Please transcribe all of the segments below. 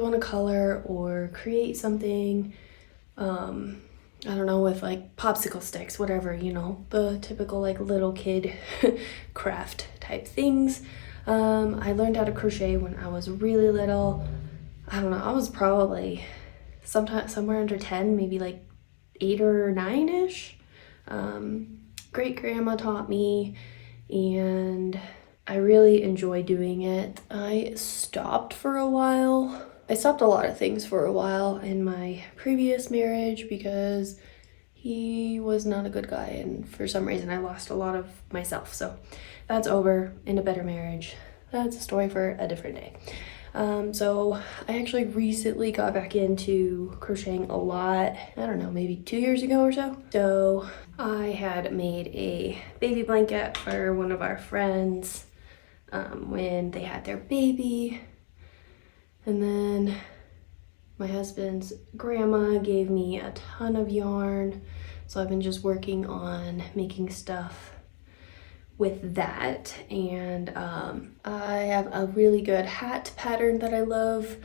want to color or create something, I don't know, with like popsicle sticks, whatever, you know, the typical like little kid craft type things. I learned how to crochet when I was really little. I don't know, I was probably somewhere under 10, maybe like 8 or 9-ish. Great grandma taught me, and I really enjoy doing it. I stopped for a while. I stopped a lot of things for a while in my previous marriage because he was not a good guy, and for some reason I lost a lot of myself. So that's over, in a better marriage. That's a story for a different day. So I actually recently got back into crocheting a lot. I don't know, maybe 2 years ago or so. So I had made a baby blanket for one of our friends when they had their baby. And then my husband's grandma gave me a ton of yarn. So I've been just working on making stuff with that. And I have a really good hat pattern that I love.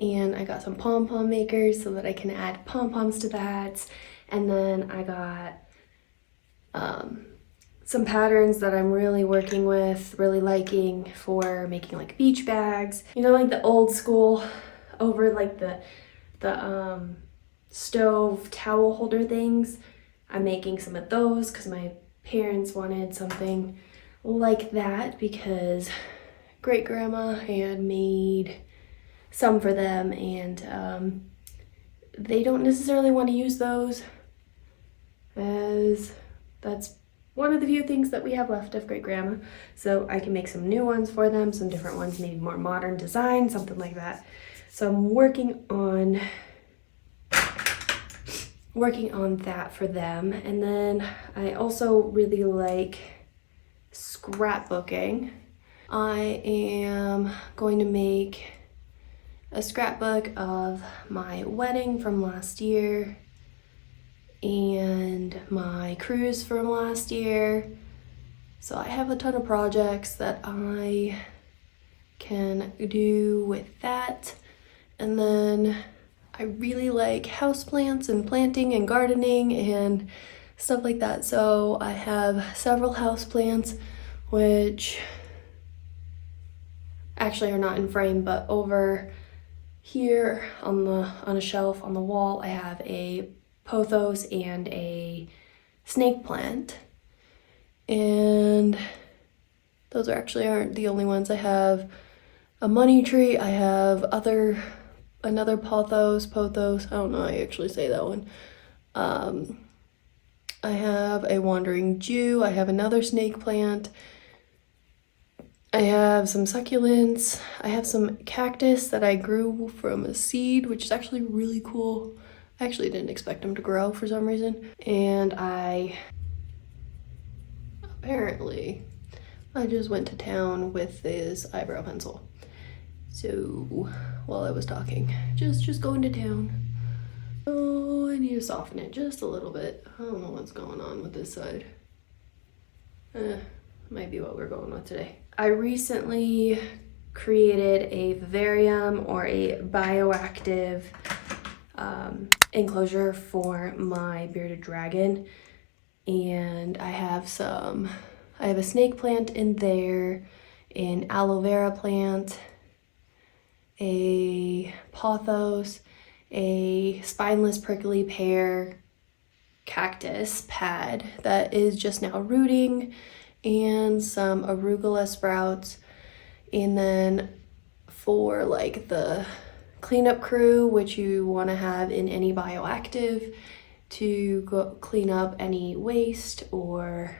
And I got some pom-pom makers so that I can add pom-poms to the hats. And then I got some patterns that I'm really working with, really liking for making like beach bags. You know, like the old school over like the stove towel holder things. I'm making some of those because my parents wanted something like that because great grandma had made some for them, and they don't necessarily want to use those, as that's one of the few things that we have left of great grandma. So I can make some new ones for them, some different ones, maybe more modern design, something like that. So I'm working on that for them. And then I also really like scrapbooking. I am going to make a scrapbook of my wedding from last year and my cruise from last year. So I have a ton of projects that I can do with that. And then I really like houseplants and planting and gardening and stuff like that. So I have several houseplants, which actually are not in frame, but over here on a shelf on the wall, I have a pothos and a snake plant. And those aren't the only ones. I have a money tree. I have another pothos, I don't know how you actually say that one. I have a wandering Jew. I have another snake plant. I have some succulents. I have some cactus that I grew from a seed, which is actually really cool. I actually didn't expect them to grow for some reason. And I just went to town with this eyebrow pencil. So while I was talking, just going to town. Oh, I need to soften it just a little bit. I don't know what's going on with this side. Might be what we're going with today. I recently created a vivarium or a bioactive enclosure for my bearded dragon, and I have a snake plant in there, an aloe vera plant, a pothos, a spineless prickly pear cactus pad that is just now rooting, and some arugula sprouts. And then for like the cleanup crew, which you want to have in any bioactive to go clean up any waste or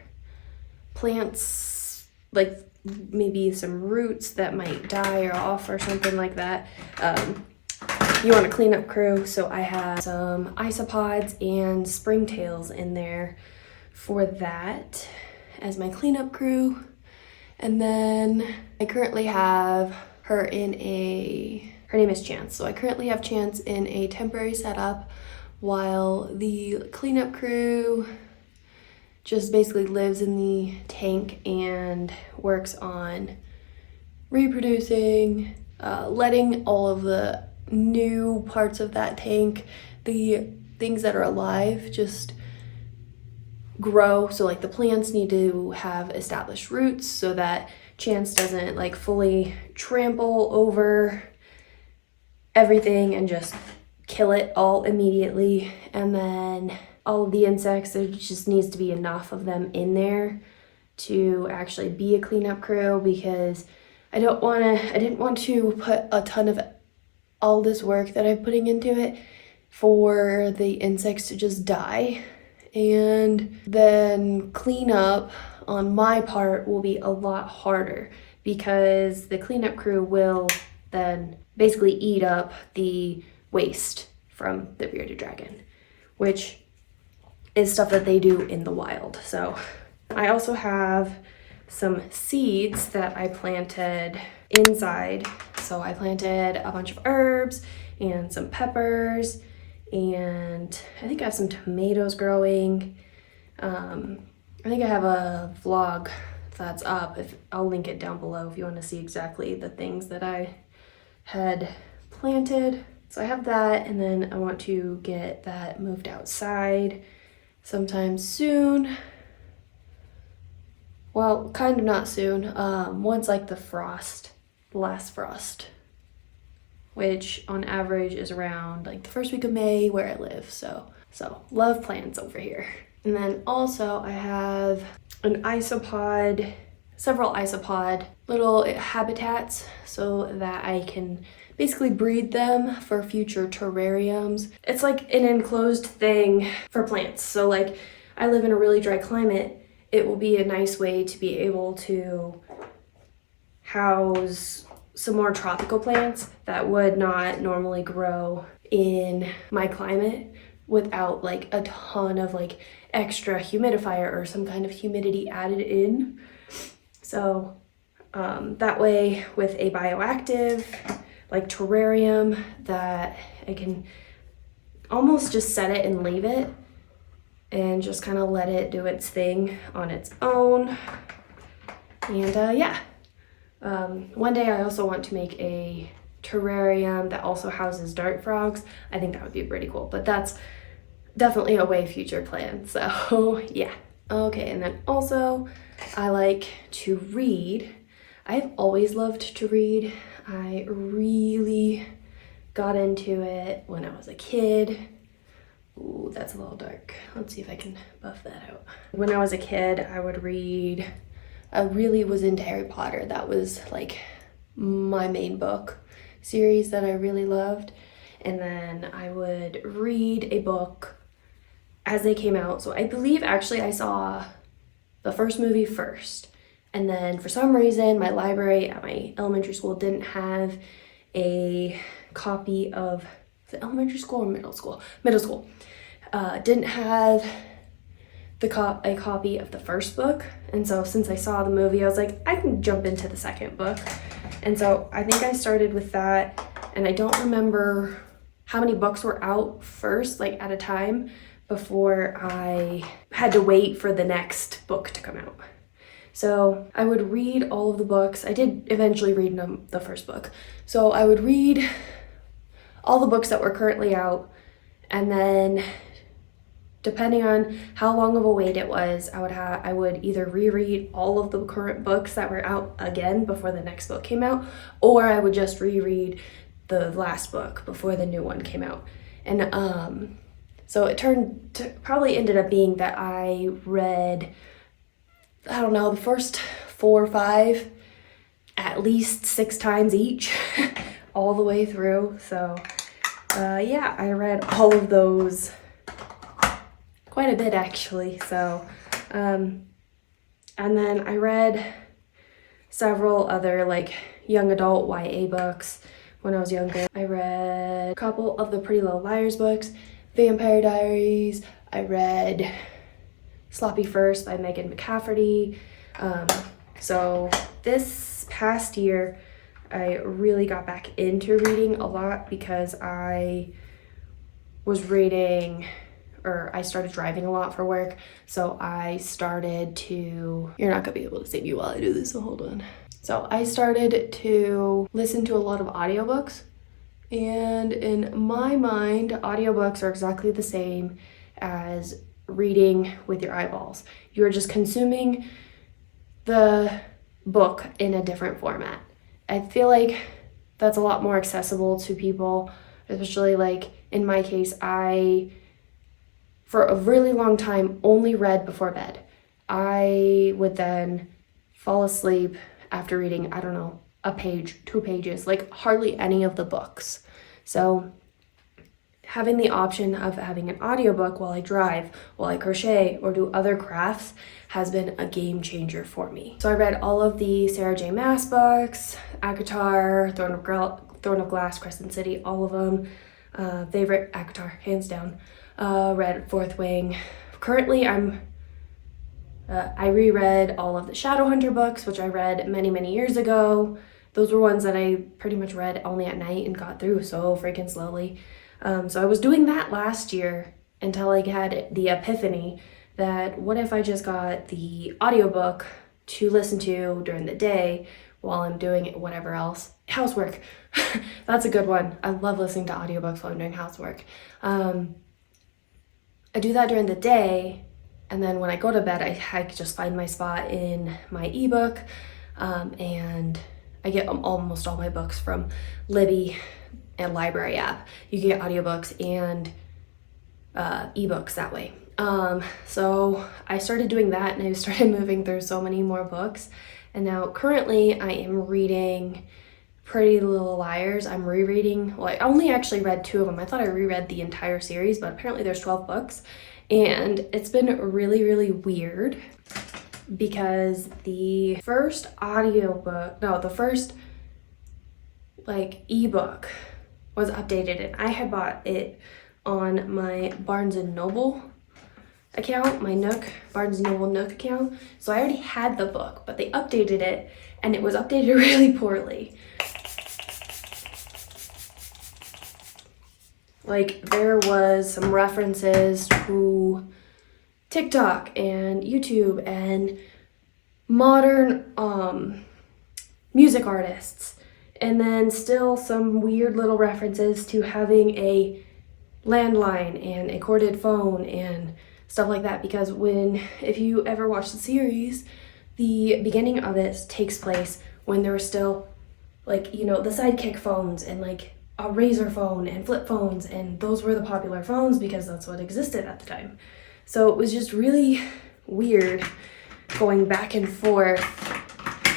plants, like maybe some roots that might die off or something like that. You want a cleanup crew, so I have some isopods and springtails in there for that as my cleanup crew. And then I currently have her her name is Chance. So I currently have Chance in a temporary setup while the cleanup crew just basically lives in the tank and works on reproducing, letting all of the new parts of that tank, the things that are alive, just grow. So like the plants need to have established roots so that Chance doesn't like fully trample over everything and just kill it all immediately. And then all of the insects, there just needs to be enough of them in there to actually be a cleanup crew, because I didn't want to put a ton of all this work that I'm putting into it for the insects to just die. And then cleanup on my part will be a lot harder, because the cleanup crew will then basically eat up the waste from the Bearded Dragon, which is stuff that they do in the wild. So I also have some seeds that I planted inside. So I planted a bunch of herbs and some peppers, and I think I have some tomatoes growing. I think I have a vlog that's up. I'll link it down below if you want to see exactly the things that I had planted. So I have that, and then I want to get that moved outside sometime soon. Well, kind of not soon. Once like the last frost, which on average is around like the first week of May where I live. So love plants over here. And then also I have several isopod little habitats so that I can basically breed them for future terrariums. It's like an enclosed thing for plants. So like I live in a really dry climate. It will be a nice way to be able to house some more tropical plants that would not normally grow in my climate without like a ton of like extra humidifier or some kind of humidity added in. So that way with a bioactive like terrarium that I can almost just set it and leave it and just kind of let it do its thing on its own. And yeah, one day I also want to make a terrarium that also houses dart frogs. I think that would be pretty cool, but that's definitely a way future plan. So yeah. Okay, and then also I like to read. I've always loved to read. I really got into it when I was a kid. Ooh, that's a little dark. Let's see if I can buff that out. When I was a kid, I would read. I really was into Harry Potter. That was like my main book series that I really loved. And then I would read a book as they came out. So I believe actually I saw the first movie first. And then for some reason, my library at my elementary school didn't have a copy of, was it elementary school or middle school? Middle school. Didn't have a copy of the first book. And so since I saw the movie, I was like, I can jump into the second book. And so I think I started with that. And I don't remember how many books were out first, like at a time, before I had to wait for the next book to come out. So I would read all of the books. I did eventually read the first book. So I would read all the books that were currently out, and then depending on how long of a wait it was, I would either reread all of the current books that were out again before the next book came out, or I would just reread the last book before the new one came out. And so it probably ended up being that I read, I don't know, the first 4 or 5 at least 6 times each all the way through. So yeah, I read all of those quite a bit actually. So and then I read several other like young adult YA books when I was younger. I read a couple of the Pretty Little Liars books, Vampire Diaries. I read Sloppy First by Megan McCafferty. So this past year, I really got back into reading a lot because I was reading, or I started driving a lot for work. So I started to, you're not gonna be able to see me while I do this, so hold on. So I started to listen to a lot of audiobooks, And in my mind, audiobooks are exactly the same as reading with your eyeballs. You're just consuming the book in a different format. I feel like that's a lot more accessible to people, especially like in my case, I, for a really long time, only read before bed. I would then fall asleep after reading, I don't know, a page, 2 pages, like hardly any of the books. So having the option of having an audiobook while I drive, while I crochet, or do other crafts has been a game changer for me. So I read all of the Sarah J. Maas books, ACOTAR, Throne of Glass, Crescent City, all of them. Favorite, ACOTAR, hands down. Read Fourth Wing. Currently, I reread all of the Shadowhunter books, which I read many, many years ago. Those were ones that I pretty much read only at night and got through so freaking slowly. So I was doing that last year until I had the epiphany that what if I just got the audiobook to listen to during the day while I'm doing whatever else. Housework. That's a good one. I love listening to audiobooks while I'm doing housework. I do that during the day, and then when I go to bed, I just find my spot in my ebook, and I get almost all my books from Libby and library app. You can get audiobooks and ebooks that way. So I started doing that, and I started moving through so many more books. And now currently I am reading Pretty Little Liars. I'm rereading, well, I only actually read 2 of them. I thought I reread the entire series, but apparently there's 12 books. And it's been really, really weird because the first ebook was updated, and I had bought it on my Barnes & Noble account, my Barnes & Noble Nook account. So I already had the book, but they updated it, and it was updated really poorly. Like, there was some references to TikTok and YouTube and modern music artists, and then still some weird little references to having a landline and a corded phone and stuff like that, because if you ever watch the series, the beginning of it takes place when there were still, like, you know, the sidekick phones and like a razor phone and flip phones, and those were the popular phones because that's what existed at the time. So it was just really weird going back and forth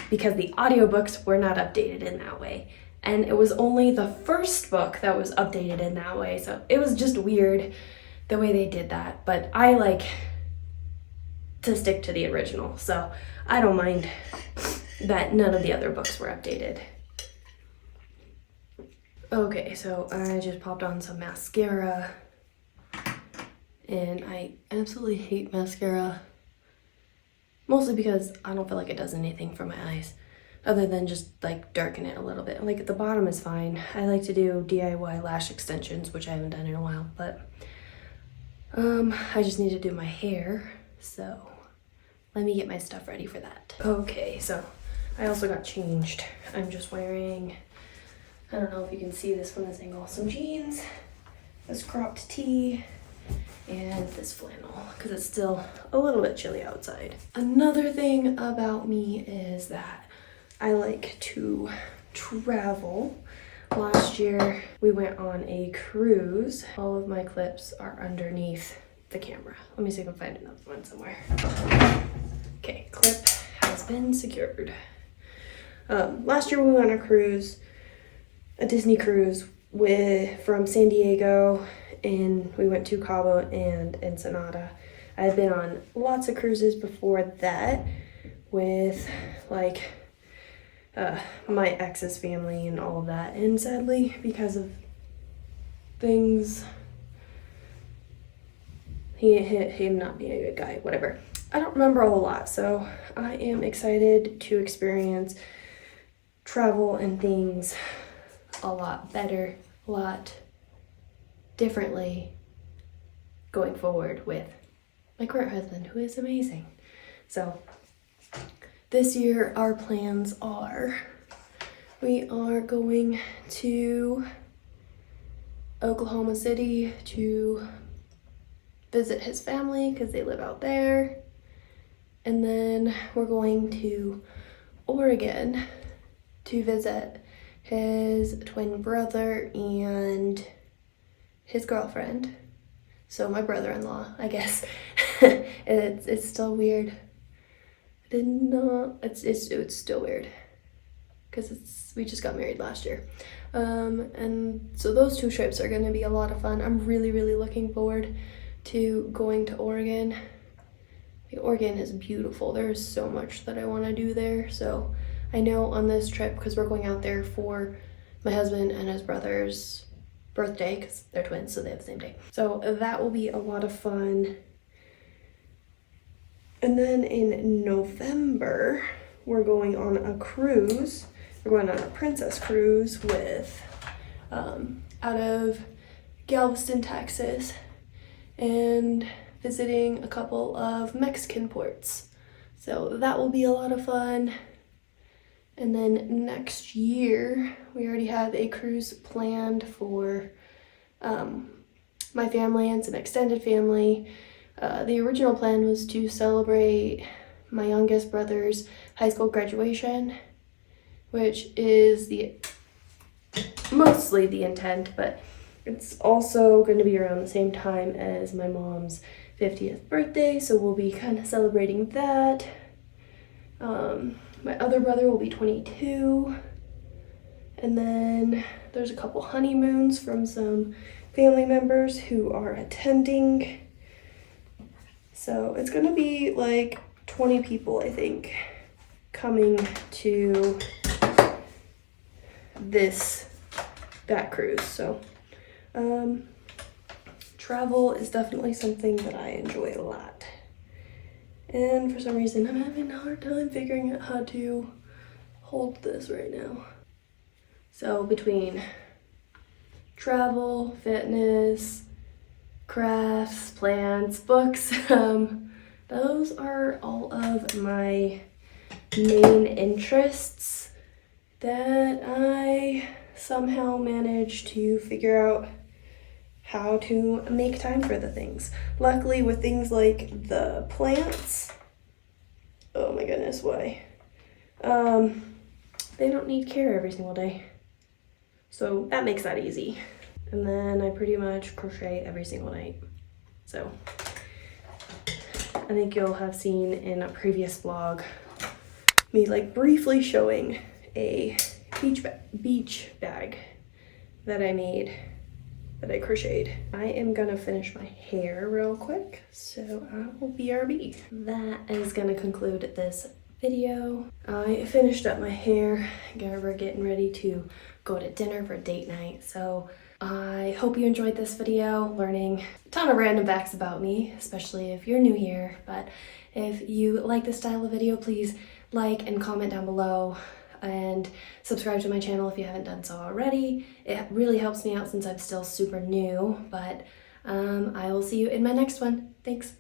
because the audiobooks were not updated in that way. And it was only the first book that was updated in that way. So it was just weird the way they did that. But I like to stick to the original. So I don't mind that none of the other books were updated. Okay, so I just popped on some mascara. And I absolutely hate mascara. Mostly because I don't feel like it does anything for my eyes, other than just like darken it a little bit. Like, at the bottom is fine. I like to do DIY lash extensions, which I haven't done in a while, but I just need to do my hair, so let me get my stuff ready for that. Okay, so I also got changed. I'm just wearing, I don't know if you can see this from this angle, some jeans, this cropped tee, and this flannel, because it's still a little bit chilly outside. Another thing about me is that I like to travel. Last year we went on a cruise. All of my clips are underneath the camera. Let me see if I can find another one somewhere. Okay, clip has been secured. Last year we went on a cruise, a Disney cruise from San Diego, and we went to Cabo and Ensenada. I had been on lots of cruises before that with like my ex's family and all of that, and sadly, because of things, him not being a good guy, whatever, I don't remember a whole lot. So I am excited to experience travel and things a lot better, a lot differently going forward with my current husband, who is amazing. So this year our plans are, we are going to Oklahoma City to visit his family because they live out there. And then we're going to Oregon to visit his twin brother and his girlfriend. So my brother-in-law, I guess. It's still weird. It's still weird because we just got married last year. And so those two trips are going to be a lot of fun. I'm really looking forward to going to Oregon. Oregon is beautiful. There's so much that I want to do there. So I know on this trip, because we're going out there for my husband and his brother's birthday, because they're twins, so they have the same day. So that will be a lot of fun. And then in November, we're going on a cruise. We're going on a princess cruise with out of Galveston, Texas, and visiting a couple of Mexican ports. So that will be a lot of fun. And then next year, we already have a cruise planned for my family and some extended family. The original plan was to celebrate my youngest brother's high school graduation, which is mostly the intent, but it's also going to be around the same time as my mom's 50th birthday, so we'll be kind of celebrating that. My other brother will be 22, and then there's a couple honeymoons from some family members who are attending. So it's gonna be like 20 people, I think, coming to that cruise. So travel is definitely something that I enjoy a lot. And for some reason, I'm having a hard time figuring out how to hold this right now. So between travel, fitness, crafts, plants, books, those are all of my main interests that I somehow managed to figure out how to make time for the things. Luckily, with things like the plants, oh my goodness, why? They don't need care every single day. So that makes that easy. And then I pretty much crochet every single night. So I think you'll have seen in a previous vlog me like briefly showing a beach bag that I made, that I crocheted. I am gonna finish my hair real quick, so I will BRB. That is gonna conclude this video. I finished up my hair. We're getting ready to go to dinner for date night, so I hope you enjoyed this video, learning a ton of random facts about me, especially if you're new here. But if you like this style of video, please like and comment down below, and subscribe to my channel if you haven't done so already. It really helps me out since I'm still super new, but I will see you in my next one. Thanks.